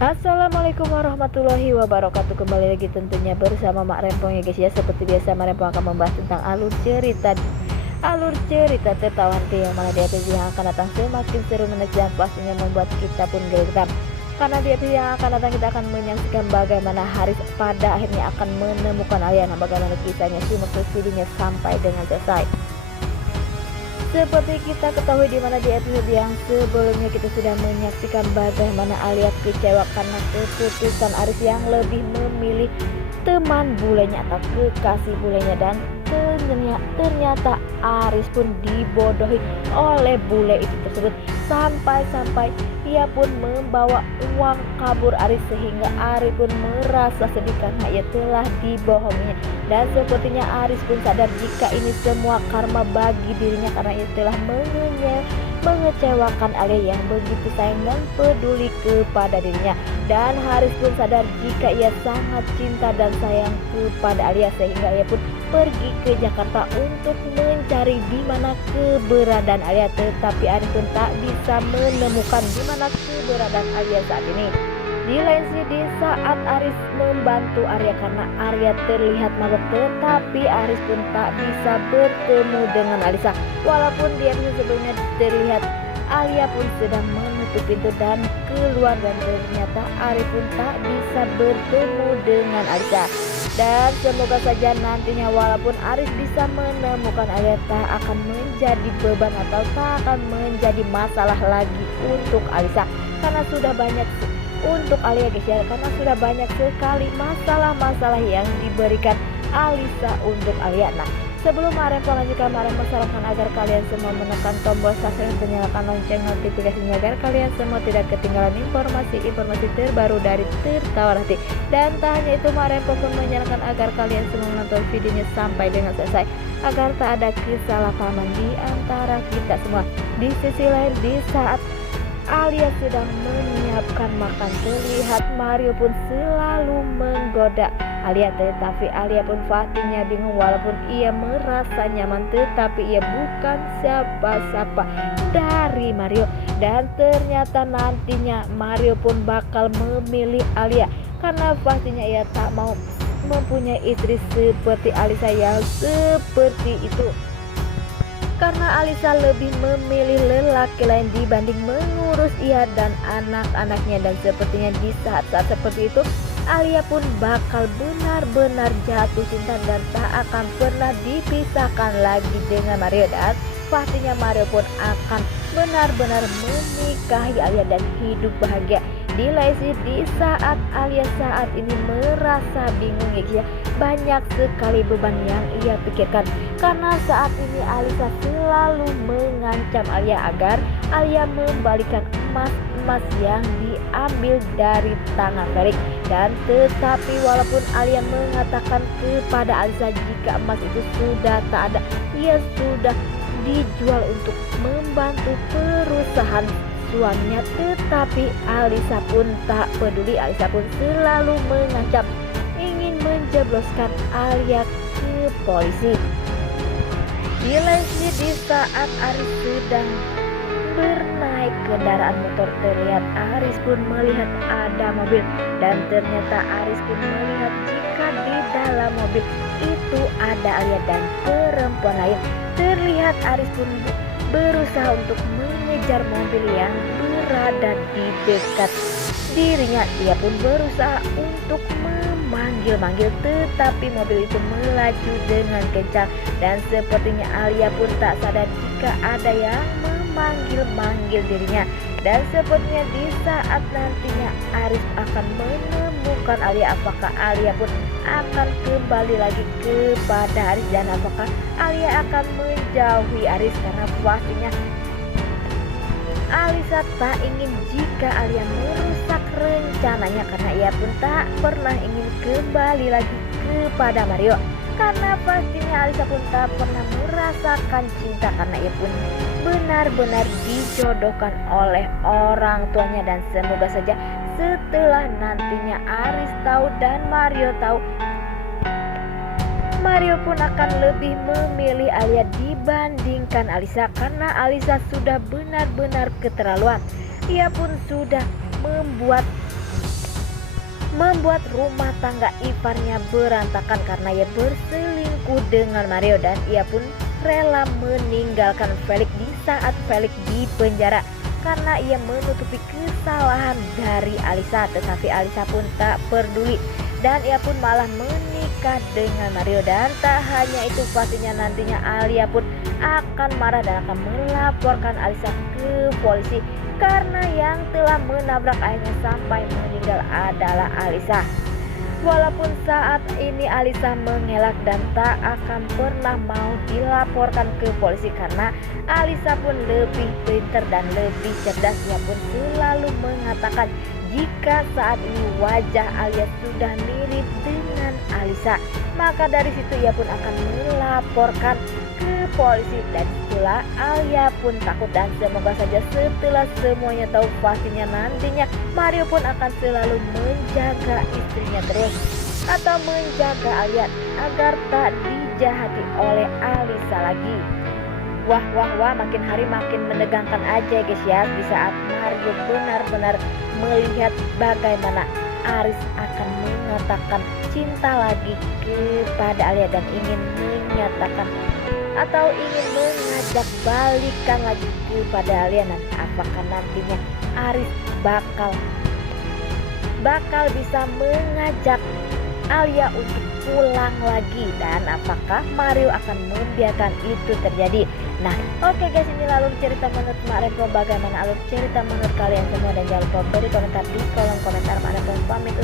Assalamualaikum warahmatullahi wabarakatuh. Kembali lagi tentunya bersama Mak Rempong ya guys ya. Seperti biasa Mak Rempong akan membahas tentang alur cerita tertawan yang mana di episode yang akan datang semakin seru, menarik dan pastinya membuat kita pun geram. Karena di episode yang akan datang kita akan menyaksikan bagaimana Haris pada akhirnya akan menemukan Alia. Nah, bagaimana kisahnya, simak terus videonya sampai dengan selesai. Seperti kita ketahui di mana di episode yang sebelumnya kita sudah menyaksikan bagaimana Alia kecewa karena keputusan Aris yang lebih memilih teman bulenya atau kekasih bulenya, dan ternyata Aris pun dibodohi oleh bule itu tersebut sampai ia pun membawa uang kabur Aris, sehingga Aris pun merasa sedih karena ia telah dibohonginya. Dan sepertinya Aris pun sadar jika ini semua karma bagi dirinya karena ia telah mengecewakan Alia yang begitu sayang dan peduli kepada dirinya. Dan Haris pun sadar jika ia sangat cinta dan sayang kepada Alia, sehingga ia pun pergi ke Jakarta untuk mencari di mana keberadaan Alia. Tetapi Aris pun tak bisa menemukan di mana keberadaan Alia saat ini. Di lain sisi, di saat Aris membantu Arya karena Arya terlihat mabuk, tetapi Aris pun tak bisa bertemu dengan Alisa. Walaupun dia sebelumnya terlihat Alia pun sedang menutup pintu dan keluar, dan ternyata Aris pun tak bisa bertemu dengan Alisa. Dan semoga saja nantinya walaupun Aris bisa menemukan Alia, tak akan menjadi beban atau tak akan menjadi masalah lagi untuk Alisa, karena sudah banyak untuk Alia guys ya, karena sudah banyak sekali masalah-masalah yang diberikan Alisa untuk Alia. Nah, sebelum Mak Rempong lanjutkan, Mak Rempong sarankan agar kalian semua menekan tombol subscribe dan nyalakan lonceng notifikasinya agar kalian semua tidak ketinggalan informasi terbaru dari Tertawar Hati. Dan tak hanya itu, Mak Rempong pun menyarankan agar kalian semua menonton videonya sampai dengan selesai agar tak ada kesalahpahaman di antara kita semua. Di sisi lain, di saat Alia sedang menyiapkan makan, terlihat Mario pun selalu menggoda Alia, tetapi Alia pun pastinya bingung. Walaupun ia merasa nyaman, tetapi ia bukan siapa-siapa dari Mario. Dan ternyata nantinya Mario pun bakal memilih Alia karena pastinya ia tak mau mempunyai istri seperti Alisa yang seperti itu. Karena Alisa lebih memilih lelaki lain dibanding mengurus ia dan anak-anaknya. Dan sepertinya di saat-saat seperti itu Alia pun bakal benar-benar jatuh cinta dan tak akan pernah dipisahkan lagi dengan Mario. Dan pastinya Mario pun akan benar-benar menikahi Alia dan hidup bahagia. Di lain sisi, di saat Alia saat ini merasa bingung ya, banyak sekali beban yang ia pikirkan karena saat ini Alisa selalu mengancam Alia agar Alia membalikan emas yang diambil dari tangan Felix. Dan tetapi walaupun Alia mengatakan kepada Alisa jika emas itu sudah tak ada, ia sudah dijual untuk membantu perusahaan suaminya, tetapi Alisa pun tak peduli. Alisa pun selalu mengancam ingin menjebloskan Alia ke polisi. Di lain sisi, di saat Aris sedang bernaik kendaraan motor, terlihat Aris pun melihat ada mobil, dan ternyata Aris pun melihat jika di dalam mobil itu ada Alia dan perempuan lain. Terlihat Aris pun berusaha untuk mengejar mobil yang berada di dekat dirinya. Ia pun berusaha untuk memanggil-manggil, tetapi mobil itu melaju dengan kencang. Dan sepertinya Alia pun tak sadar jika ada yang memanggil-manggil dirinya. Dan sepertinya di saat nantinya Aris akan menemukan Alia, apakah Alia pun akan kembali lagi kepada Aris, dan apakah Alia akan menjauhi Aris, karena pastinya Alisa tak ingin jika Alia merusak rencananya, karena ia pun tak pernah ingin kembali lagi kepada Mario. Karena pastinya Alisa pun tak pernah merasakan cinta karena ia pun benar-benar dijodohkan oleh orang tuanya. Dan semoga saja setelah nantinya Aris tahu dan Mario tahu, Mario pun akan lebih memilih Alia dibandingkan Alisa, karena Alisa sudah benar-benar keterlaluan. Ia pun sudah membuat membuat rumah tangga iparnya berantakan karena ia berselingkuh dengan Mario, dan ia pun rela meninggalkan Felix di saat Felix di penjara karena ia menutupi kesalahan dari Alisa. Tetapi Alisa pun tak peduli dan ia pun malah menikah dengan Mario. Dan tak hanya itu, pastinya nantinya Alia pun akan marah dan akan melaporkan Alisa ke polisi karena yang telah menabrak ayahnya sampai meninggal adalah Alisa. Walaupun saat ini Alisa mengelak dan tak akan pernah mau dilaporkan ke polisi karena Alisa pun lebih pintar dan lebih cerdas. Ia pun selalu mengatakan jika saat ini wajah Alia sudah mirip dengan Alisa, maka dari situ ia pun akan melaporkan ke polisi. Dan itulah Alia pun takut, dan semoga saja setelah semuanya tahu, pastinya nantinya Mario pun akan selalu menjaga istrinya terus atau menjaga Alia agar tak dijahati oleh Alisa lagi. Wah, makin hari makin menegangkan aja guys ya, di saat Mario benar-benar melihat bagaimana Aris akan mengatakan cinta lagi kepada Alia dan ingin menyatakan atau ingin mengajak balikan lagi kepada Alia. Dan apakah nantinya Aris bakal bisa mengajak Alia untuk pulang lagi, dan apakah Mario akan membiarkan itu terjadi? Nah, oke guys, ini lalu cerita menurut Mak Rempong. Bagaimana alur cerita menurut kalian semua, dan jangan lupa beri komentar di kolom komentar. Mak Rempong pamit